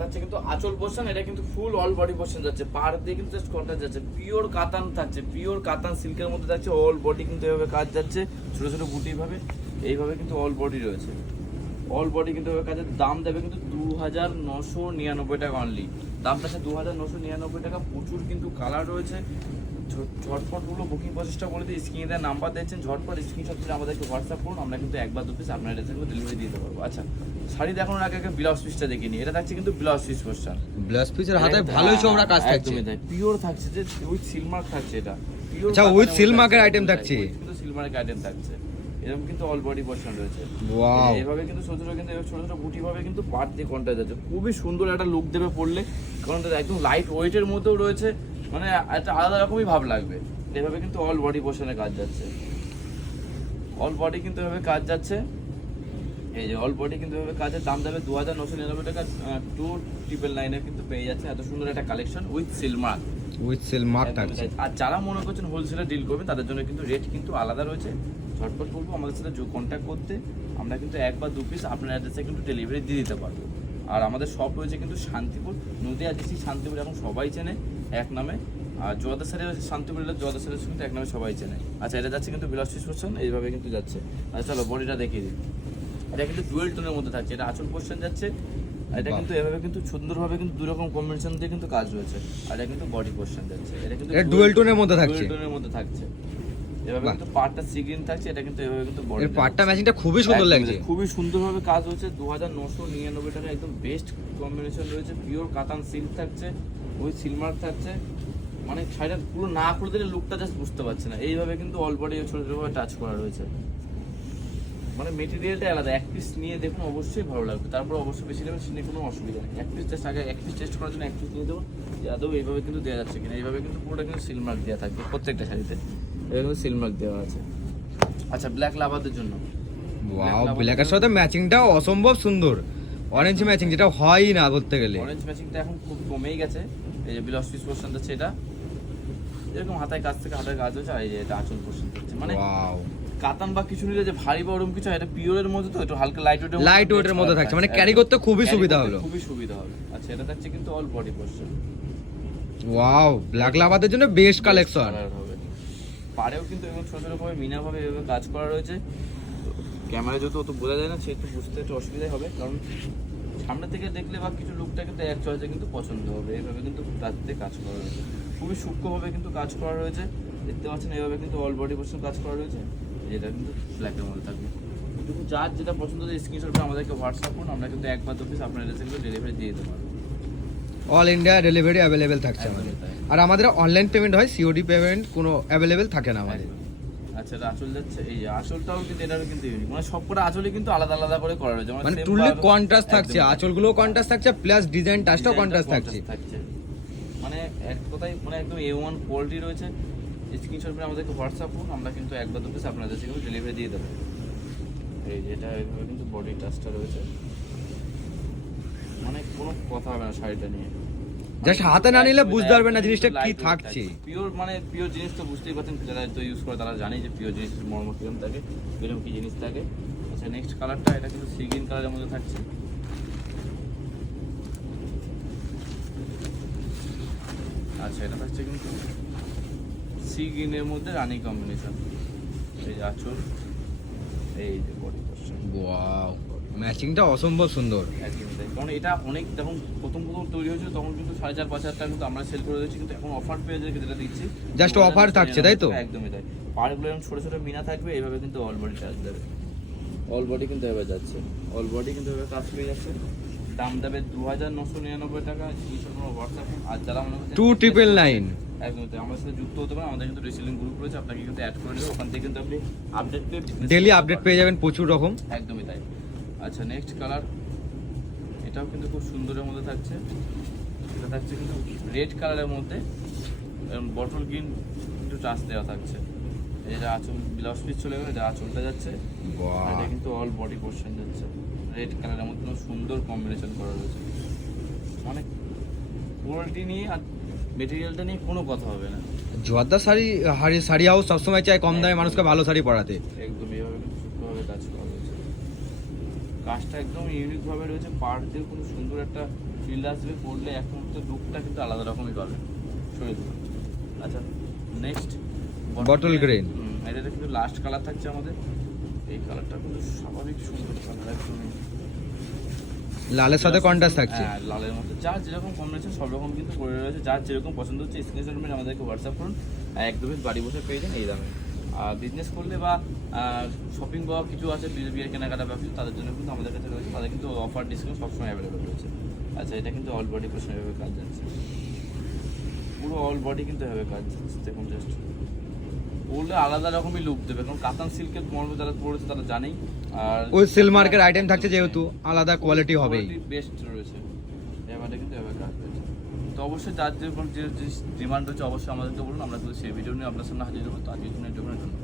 যাচ্ছে কিন্তু আঁচল পোর্শন, এটা কিন্তু ফুল অল বডি পোর্শন যাচ্ছে, পার দিয়ে কিন্তু জাস্ট কন্ট্রাস্ট যাচ্ছে, পিওর কাতান থাকছে, পিওর কাতান সিল্কের মধ্যে থাকছে, অল বডি কিন্তু এভাবে কাজ যাচ্ছে, ছোট ছোট বুটি ভাবে এইভাবে কিন্তু অল বডি রয়েছে, অল বডি কিন্তু এভাবে কাজের দাম দেবে কিন্তু 2999 টাকা অনলি, দামটা আছে 2999 টাকা। প্রচুর কিন্তু কালার রয়েছে, ঝটপটগুলো বুকিং প্রসেসটা বলে দিই, স্ক্রিনে দেওয়া নাম্বার দিয়েছেন, ঝটপট স্ক্রিনশট করে আমাদেরকে হোয়াটসঅ্যাপ করুন, আমরা কিন্তু একবার দু পিস আপনার অ্যাড্রেসে ডেলিভারি দিতে পারবো। আচ্ছা, শাড়ি দেখানোর আগে ব্লাউজ পিসটা দেখে নিই, এটা থাকছে কিন্তু ব্লাউজ পিস পোর্শন, ব্লাউজ পিসের হাতে ভালোই চওড়া কাজ থাকছে, একদমই তাই, পিওর থাকছে, যে উইথ সিলমার্ক থাকছে, এটা পিওর, আচ্ছা উইথ সিলমার্কের আইটেম থাকছে, কিন্তু সিলমার্কের আইটেম থাকছে, এরকম কিন্তু অল বডি পোর্শন রয়েছে। ওয়াও, এইভাবে কিন্তু ছোট ছোট কিন্তু ছোট ছোট বুটি ভাবে কিন্তু পার্ট দিয়ে কন্ট্রাস্ট যাচ্ছে, খুবই সুন্দর একটা লুক দেবে পরলে, কারণ এটা একদম লাইট ওয়েটের মধ্যেও রয়েছে, মানে একটা আলাদা রকমই ভাব লাগবে। এভাবে কিন্তু অল বডি পোর্শনে কাজ যাচ্ছে, অল বডি কিন্তু এভাবে কাজ যাচ্ছে, এই যে অল বডি কিন্তু এভাবে কাজের দাম দেবে 2999 টাকা, 2999 কিন্তু পেয়ে যাচ্ছে এত সুন্দর একটা collection with Silk Mark, with Silk Mark থাকছে। আর যারা মনে করছেন হোলসেলে ডিল করবেন তাদের জন্য কিন্তু রেট কিন্তু আলাদা রয়েছে, ঝটপট বলবো আমাদের সাথে কন্ট্যাক্ট করতে, আমরা কিন্তু এক বা দু পিস আপনার অ্যাড্রেসে কিন্তু ডেলিভারি দিয়ে দিতে পারবো। আর আমাদের শপ রয়েছে কিন্তু শান্তিপুর, নদীয়া ডিসি শান্তিপুর এখন সবাই চেনে এক নামে, আর জোয়াদা সারি শান্তিপুর এলে জোয়াদা সারি কিন্তু এক নামে সবাই চেনে। আচ্ছা, এটা যাচ্ছে কিন্তু ব্লাউজ পিস পোর্শন এইভাবে কিন্তু যাচ্ছে। আচ্ছা চলো বডিটা দেখিয়ে দিই, এটা কিন্তু ডুয়েল টোনের মধ্যে থাকছে, এটা আঁচল পোর্শন যাচ্ছে, এটা কিন্তু এভাবে কিন্তু সুন্দরভাবে কিন্তু দুই রকম কম্বিনেশন দিয়ে কিন্তু কাজ রয়েছে, আর এটা কিন্তু বডি পোর্শন যাচ্ছে, এটা কিন্তু এটা ডুয়েল টোনের মধ্যে থাকছে, ডুয়েল টোনের মধ্যে থাকছে, এভাবে কিন্তু পার্টটা সি গ্রিন থাকছে, এটা কিন্তু এভাবে কিন্তু বডি, এর পার্টটা ম্যাচিংটা খুবই সুন্দর লাগছে, খুবই সুন্দরভাবে কাজ হচ্ছে। 2999 টাকা একদম বেস্ট কম্বিনেশন রয়েছে, পিওর কাতান সিল্ক থাকছে, ওই সিলমার্ক থাকছে, মানে শাড়িটা পুরো না করে দিলে লুকটা জাস্ট বুঝতে পারছে না, এইভাবে কিন্তু অল বডি ছোট ছোটভাবে টাচ করা রয়েছে, মানে মেটেরিয়ালটা আলাদা। এক পিস নিয়ে দেখুন অবশ্যই ভালো লাগবে, তারপর অবশ্যই বেশি নেবেন সেটা কোনো অসুবিধা নেই, এক পিস জাস্ট আগে এক পিস টেস্ট করার জন্য এক পিস নিয়ে দেবো, যে আদৌ এইভাবে কিন্তু দেওয়া যাচ্ছে কিনা, এইভাবে কিন্তু পুরোটা কিন্তু সিলমার্ক দেওয়া থাকবে প্রত্যেকটা শাড়িতে, এভাবে কিন্তু সিলমার্ক দেওয়া আছে। আচ্ছা, ব্ল্যাক লাভারদের জন্য, ওয়াও, ব্ল্যাকের সাথে ম্যাচিংটা অসম্ভব সুন্দর, অরেঞ্জ ম্যাচিং যেটা হয়ই না বলতে গেলে, অরেঞ্জ ম্যাচিংটা এখন খুব কমেই গেছে। এই যে ব্লাউজ পিস পোর্শন আছে, এটা এরকম হাতায় কাজ থেকে হাতায় কাজ হচ্ছে, আর এই যে এটা আঁচল পোর্শন হচ্ছে, মানে ওয়াও, কাতান বা কিছু নিলে যে ভারী বা ওরকম কিছু, এটা পিওরের মধ্যে তো একটু হালকা লাইট ওয়েটের মধ্যে থাকছে, মানে ক্যারি করতে খুবই সুবিধা হলো, খুবই সুবিধা হবে। আচ্ছা, এটা থাকছে কিন্তু all body portion, wow, black লাভারদের জন্য বেস্ট কালেকশন হবে, পাড়েও কিন্তু এবং ছোট ছোট ভাবে মিনা ভাবে এভাবে কাজ করা রয়েছে, ক্যামেরা যত অত বোঝা যায় না, সেহেতু বুঝতে একটু অসুবিধাই হবে, কারণ সামনে থেকে দেখলে বা কিছু লুকটা কিন্তু এক চয়েসে কিন্তু পছন্দ হবে, এইভাবে কিন্তু রাত্রে কাজ করা রয়েছে, খুবই সূক্ষ্মভাবে কিন্তু কাজ করা রয়েছে, দেখতে পাচ্ছেন এইভাবে কিন্তু অল বডি পোর্শন কাজ করা রয়েছে, যেটা কিন্তু ব্ল্যাকের মধ্যে থাকবে। কিন্তু যার যেটা পছন্দ হয় স্ক্রিনশট করে আমাদেরকে হোয়াটসঅ্যাপ করুন, আমরা কিন্তু একবার দু পিস আপনার এড্রেসে কিন্তু ডেলিভারি দিয়ে দিতে পারবো, অল ইন্ডিয়া ডেলিভারি অ্যাভেলেবেল থাকছে আমাদের, আর আমাদের অনলাইন পেমেন্ট হয়, সিওডি পেমেন্ট কোনো অ্যাভেলেবেল থাকে না আমাদের। আচ্ছা, এটা আঁচল যাচ্ছে, এই আঁচলটাও কিন্তু এটারও কিন্তু ইউনিক, মানে সবকটা আঁচলই কিন্তু আলাদা আলাদা করে করা রয়েছে, মানে টুললে কন্ট্রাস্ট থাকছে, আঁচলগুলোও কন্ট্রাস্ট থাকছে, প্লাস ডিজাইন টাচটাও কন্ট্রাস্ট থাকছে, মানে এক কথায় মানে একদম A1 কোয়ালিটি রয়েছে। স্ক্রিনশট করে আমাদেরকে হোয়াটসঅ্যাপ করুন, আমরা কিন্তু একবার দু পিস আপনাদের সেখানে ডেলিভারি দিয়ে দেবো। এই যে এটা এইভাবে কিন্তু বডি টাচটা রয়েছে, মানে কোনো কথা হবে না শাড়িটা নিয়ে, জাস্ট হাতে না নিলে বুঝতে পারবেন না জিনিসটা কি থাকছে, পিওর মানে পিওর জিনিস তো বুঝতেই পারছেন, যারা তো ইউজ করে তারা জানে যে পিওর জিনিস মর্ম কিরম থাকে, এরকম কি জিনিস থাকে। আচ্ছা, নেক্সট কালারটা, এটা কিন্তু সি গ্রিন কালারের মধ্যে থাকছে, আচ্ছা এটা থাকছে কিন্তু সি গ্রিনের মধ্যে রানি কম্বিনেশন, এই যে আঁচল, এই যে বডি পোর্শন, ওয়াও, ম্যাচিংটা অসম্ভব সুন্দর, একদমই তাই, কারণ এটা অনেক যখন প্রথম তৈরি হয়েছিল তখন কিন্তু 4,500 টাকা কিন্তু আমরা সেল করে দিচ্ছি, কিন্তু এখন অফার পেয়ে যায় যেটা দিচ্ছি, জাস্ট অফার থাকছে তাই তো, একদমই তাই, পাড়গুলো এরকম ছোট ছোট মিনা থাকবে, এইভাবে কিন্তু অল বডি টাচ দেবে, অল বডি কিন্তু এভাবে যাচ্ছে, অল বডি কিন্তু এভাবে কাজ পেয়ে যাচ্ছে, দাম দেবে 2999 টাকা, স্ক্রিনশট কোনো হোয়াটসঅ্যাপ, আর যারা মনে করছে 2999, একদম তাই, আমাদের সাথে যুক্ত হতে পারেন, আমাদের কিন্তু রিসেলিং গ্রুপ রয়েছে, আপনাকে কিন্তু অ্যাড করে দেবো, ওখান থেকে কিন্তু আপনি আপডেট পেয়ে ডেইলি আপডেট পেয়ে যাবেন প্রচুর রকম, একদমই তাই। আচ্ছা, নেক্সট কালার, এটাও কিন্তু খুব সুন্দরের মধ্যে থাকছে, এটা থাকছে কিন্তু রেড কালারের মধ্যে বটল গ্রিন একটু টাচ দেওয়া থাকছে, এটা আঁচল ব্লাউজ পিস চলে গেলে, এটা আঁচলটা যাচ্ছে, এটা কিন্তু অল বডি পোর্শন যাচ্ছে, রেড কালারের মধ্যে সুন্দর কম্বিনেশন করা রয়েছে, মানে কোয়ালিটি নিয়ে আর মেটেরিয়ালটা নিয়ে কোনো কথা হবে না। জোয়ারদার শাড়ি হাউস সবসময় চায় কম দামে মানুষকে ভালো শাড়ি পরাতে, একদম এইভাবে কিন্তু সূক্ষ্মভাবে কাজ করা রয়েছে, কাজটা একদম ইউনিকভাবে রয়েছে, পাড় দিয়ে কোনো সুন্দর একটা ফিল্ড আসবে, পরলে এখন তো লুকটা কিন্তু আলাদা রকমই পাবে শরীর। আচ্ছা নেক্সট Bottle green। এটা কিন্তু লাস্ট কালার থাকছে আমাদের। এই কালারটা কিন্তু স্বাভাবিক সুন্দর কালার, একদমই লালের সাথে কন্ট্রাস্ট থাকছে। হ্যাঁ লালের মধ্যে যার যেরকম কম্বিনেশন সব রকম কিন্তু করে রয়েছে, যার যেরকম পছন্দ হচ্ছে স্ক্রিনশট মেরে আমাদেরকে হোয়াটসঅ্যাপ করুন। একদমই বাড়ি বসে পেয়ে যান এই দামে। আর বিজনেস করলে বা শপিং বা কিছু আছে বিয়ের কেনাকাটা ব্যবসা, তাদের জন্য কিন্তু আমাদের কাছে রয়েছে, তাদের কিন্তু অফার ডিসকাউন্ট সবসময় অ্যাভেলেবেল রয়েছে। আচ্ছা এটা কিন্তু অল বডি পোর্শন এভাবে কাজ যাচ্ছে, পুরো অল বডি কিন্তু এভাবে কাজ যাচ্ছে। দেখুন জাস্ট পরলে আলাদা রকমই লুক দেবে, কারণ কাতান সিল্কের মর্মে যারা পড়েছে তারা জানেই। আর ওই সেল মার্কের আইটেম থাকছে যেহেতু আলাদা কোয়ালিটি হবেই। বেস্ট রয়েছে এবারে কিন্তু এবার কাজ রয়েছে। তো অবশ্যই যার যেরকম যে ডিমান্ড হচ্ছে অবশ্যই আমাদেরকে বলুন, আমরা কিন্তু সেই ভিডিও নিয়ে আপনার সামনে হাজির হবো। তো আজকের জন্য এটুকুনের জন্য